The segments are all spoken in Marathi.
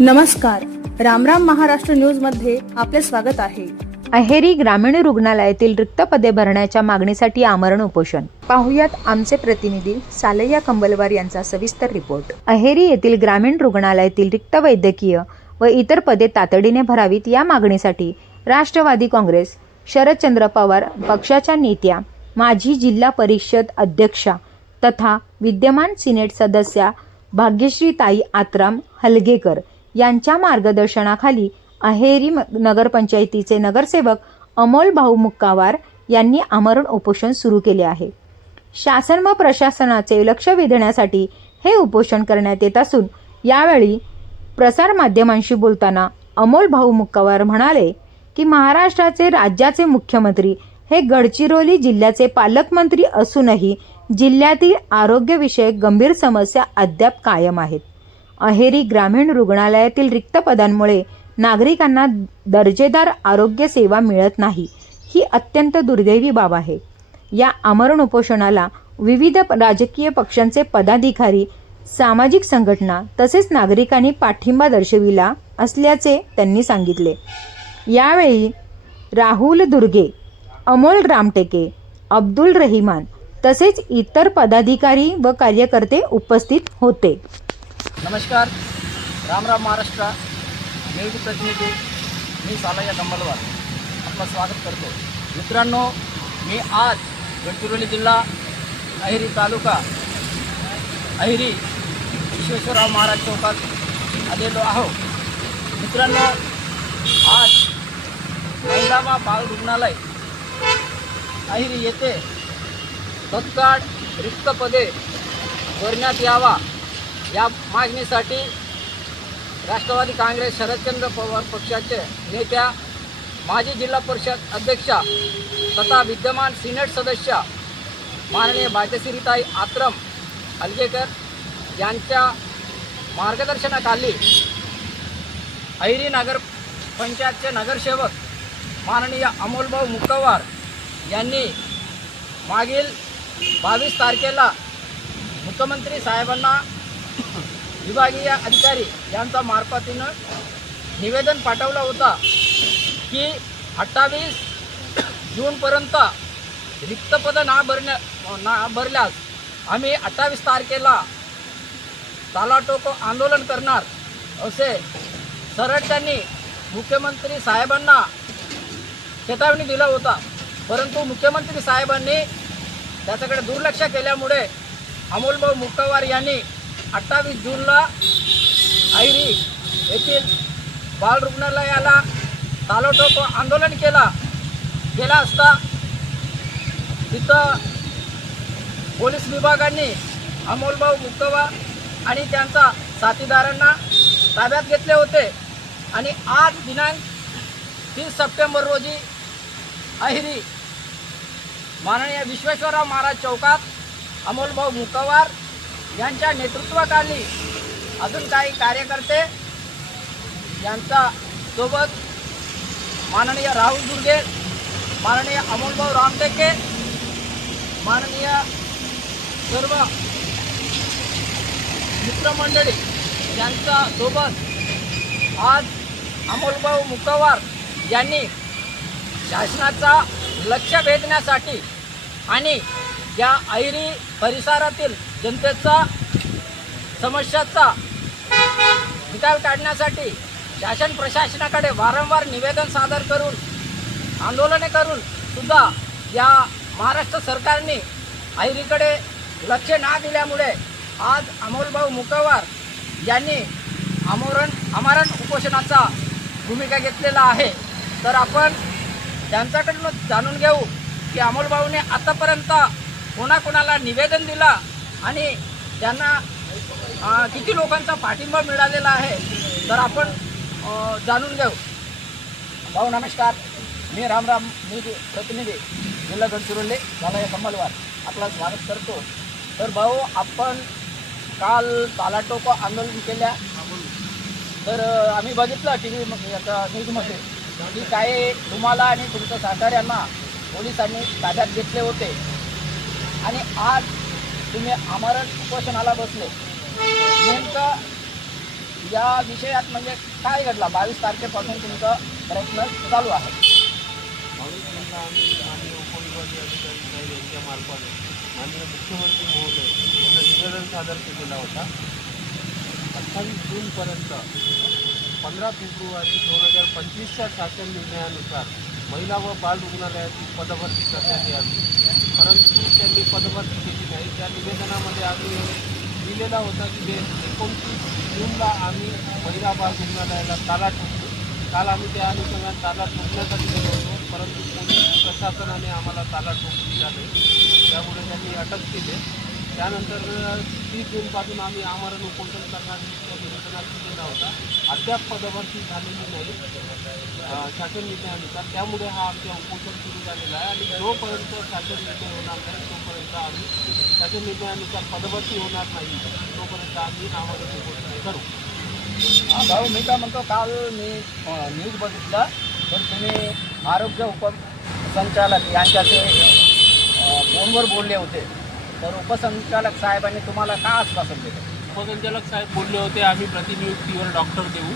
नमस्कार, रामराम महाराष्ट्र न्यूज मध्ये आपले स्वागत आहे. अहेरी ग्रामीण रुग्णालयातील रिक्त पदे भरण्याच्या मागणीसाठी आमरण उपोषण. पाहुयात आमचे प्रतिनिधी सालय्या कंबलवार यांचा सविस्तर रिपोर्ट. अहेरी येथील ग्रामीण रुग्णालयातील रिक्त वैद्यकीय व इतर पदे तातडीने भरावीत या मागणीसाठी राष्ट्रवादी काँग्रेस, शरदचंद्र पवार पक्षाच्या नेत्या, माजी जिल्हा परिषद अध्यक्षा तथा विद्यमान सिनेट सदस्या भाग्यश्रीताई आत्राम हलगेकर यांच्या मार्गदर्शनाखाली अहेरी नगरपंचायतीचे नगरसेवक अमोल भाऊ मुक्कावार यांनी आमरण उपोषण सुरू केले आहे. शासन व प्रशासनाचे लक्ष वेधण्यासाठी हे उपोषण करण्यात येत असून यावेळी प्रसार माध्यमांशी बोलताना अमोल भाऊ मुक्कावार म्हणाले की महाराष्ट्राचे राज्याचे मुख्यमंत्री हे गडचिरोली जिल्ह्याचे पालकमंत्री असूनही जिल्ह्यातील आरोग्यविषयक गंभीर समस्या अद्याप कायम आहेत. अहेरी ग्रामीण रुग्णालयातील रिक्त पदांमुळे नागरिकांना दर्जेदार आरोग्य सेवा मिळत नाही, ही अत्यंत दुर्दैवी बाब आहे. या आमरण उपोषणाला विविध राजकीय पक्षांचे पदाधिकारी, सामाजिक संघटना तसेच नागरिकांनी पाठिंबा दर्शविला असल्याचे त्यांनी सांगितले. यावेळी राहुल दुर्गे, अमोल रामटेके, अब्दुल रहिमान तसेच इतर पदाधिकारी व कार्यकर्ते उपस्थित होते. नमस्कार, रामराम महाराष्ट्र न्यूज प्रतिनिधी मी सालय्या कंबलवार आपलं स्वागत करतो. मित्रांनो, मी आज गडचिरोली जिल्हा अहेरी तालुका अहेरी विश्वेश्वरराव महाराज चौकात आलेलो आहोत. मित्रांनो, आज महिला व बाल रुग्णालय अहेरी येथे तत्काळ रिक्त पदे भरण्यात यावा या मागणीसाठी राष्ट्रवादी काँग्रेस, शरदचंद्र पवार पक्षाचे नेत्या, माजी जिल्हा परिषद अध्यक्षा तथा विद्यमान सिनेट सदस्य माननीय भाग्यश्रीताई आत्रम हलगेकर यांच्या मार्गदर्शनाखाली अहेरी नगर पंचायतचे नगरसेवक माननीय अमोलभाऊ मुक्कावार यांनी मागील 22 तारखेला मुख्यमंत्री साहेबांना विभागीय अधिकारी यांच्या मार्फतीनं निवेदन पाठवलं होता की 28 जूनपर्यंत रिक्त पद ना भरल्यास आम्ही 28 तारखेला तालाटोको आंदोलन करणार असे सरळ त्यांनी मुख्यमंत्री साहेबांना चेतावणी दिला होता. परंतु मुख्यमंत्री साहेबांनी त्याच्याकडे दुर्लक्ष केल्यामुळे अमोलभाऊ मुक्कावार यांनी 28 जूनला अहेरी येथील बाल रुग्णालयाला तालोटोको आंदोलन केला असता तिथं पोलीस विभागाने अमोलभाऊ मुक्कावार आणि त्यांच्या साथीदारांना ताब्यात घेतले होते. आणि आज दिनांक 30 सप्टेंबर रोजी अहेरी माननीय विश्वेश्वरराव महाराज चौकात अमोलभाऊ मुक्कावार यांच्या नेतृत्वाखाली अजून काही कार्यकर्ते यांच्या सोबत माननीय राहुल दुर्गे, माननीय अमोलभाऊ रामटेके, माननीय सर्व मित्रमंडळी यांच्या सोबत आज अमोलभाऊ मुक्कावार यांनी शासनाचा लक्ष वेधण्यासाठी आणि या अहेरी परिसरातील जनतेचा समस्याचा निकाल काढण्यासाठी शासन प्रशासनाकडे वारंवार निवेदन सादर करून आंदोलने करून सुद्धा या महाराष्ट्र सरकारने अहेरीकडे लक्ष ना दिल्यामुळे आज अमोलभाऊ मुक्कावार यांनी आमरण उपोषणाचा भूमिका घेतलेला आहे. तर आपण त्यांच्याकडून जाणून घेऊ की अमोलभाऊने आतापर्यंत कोणाकोणाला निवेदन दिला आणि त्यांना किती लोकांचा पाठिंबा मिळालेला आहे. तर आपण जाणून घेऊ. भाऊ नमस्कार, मी रामराम न्यूज प्रतिनिधी जिल्हा गडचिरोली सालय्या कंबलवार आपलं स्वागत करतो. तर भाऊ, आपण काल तालाटोको आंदोलन केल्या, तर आम्ही बघितलं टी व्ही आता न्यूजमध्ये की काही तुम्हाला आणि तुमच्या सहकाऱ्यांना पोलिसांनी ताब्यात घेतले होते आणि आज तुम्ही आमरण उपोषणाला बसले. नेमकं या विषयात म्हणजे काय घडला? 22 तारखेपासून तुमचा प्रयत्न चालू आहे. 22 जूनला आम्ही माननीय उपविभागीय अधिकारी साहेब यांच्या मार्फत माननीय मुख्यमंत्री महोदय यांना निवेदन सादर केलेला होता. 28 जूनपर्यंत 15 फेब्रुवारी 2025च्या शासन निर्णयानुसार महिला व बाल रुग्णालयाची पदभरती करण्यात यावी, परंतु त्यांनी पदभरती केली नाही. त्या निवेदनामध्ये आम्ही दिलेला होता की 29 जूनला आम्ही महिला बाल रुग्णालयाला ताला ठोकतो. काल आम्ही त्या अनुषंगाने ताला ठोकण्यासाठी गेलो होतो, परंतु पोलीस प्रशासनाने आम्हाला ताला ठोकू दिला नाही. त्यामुळे त्यांनी अटक केली. त्यानंतर 30 जूनपासून आम्ही आमरण उपोषण करण्याचा निवेदनात दिलेला होता. अद्याप पदभरती झालेली नाही शासन निर्णयानुसार. त्यामुळे हा आमच्या उपोषण सुरू झालेला आहे आणि जोपर्यंत शासन निर्णय होणार नाही तोपर्यंत आम्ही शासन निर्णयानुसार पदभरती होणार नाही तोपर्यंत आम्ही आमरण उपोषण करू. भाऊ, मी काय म्हणतो, काल मी न्यूज बघितलं तर तुम्ही आरोग्य उपसंचालक यांच्याशी फोनवर बोलले होते. तर उपसंचालक साहेबांनी तुम्हाला का आश्वासन दिलं? उपसंचालक साहेब बोलले होते आम्ही प्रतिनियुक्तीवर डॉक्टर देऊ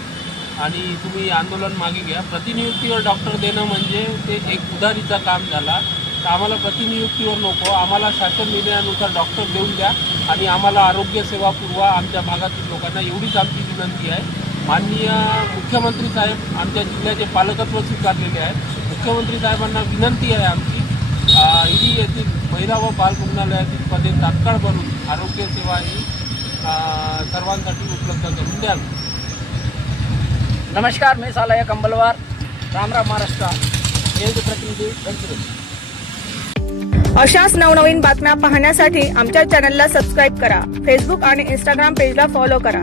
आणि तुम्ही आंदोलन मागे घ्या. प्रतिनियुक्तीवर डॉक्टर देणं म्हणजे ते एक उधारीचं काम झाला. तर आम्हाला प्रतिनियुक्तीवर नको, आम्हाला शासन निर्णयानुसार डॉक्टर देऊन द्या आणि आम्हाला आरोग्य सेवा पुरवा आमच्या भागातील लोकांना, एवढीच आमची विनंती आहे. माननीय मुख्यमंत्री साहेब आमच्या जिल्ह्याचे पालकत्व स्वीकारलेले आहेत. मुख्यमंत्री साहेबांना विनंती आहे आमची, इडी येथील महिला व बाल रुग्णालयातील पदे तात्काळ भरून आरोग्य सेवा ही सर्वांसाठी उपलब्ध करून द्यावी. नमस्कार, मी सालय्या कंबलवार, रामराम महाराष्ट्र न्यूज प्रतिनिधी गडचिरोली. अशाच नवनवीन बातम्या पाहण्यासाठी आमच्या चॅनलला सबस्क्राईब करा. फेसबुक आणि इंस्टाग्राम पेजला फॉलो करा.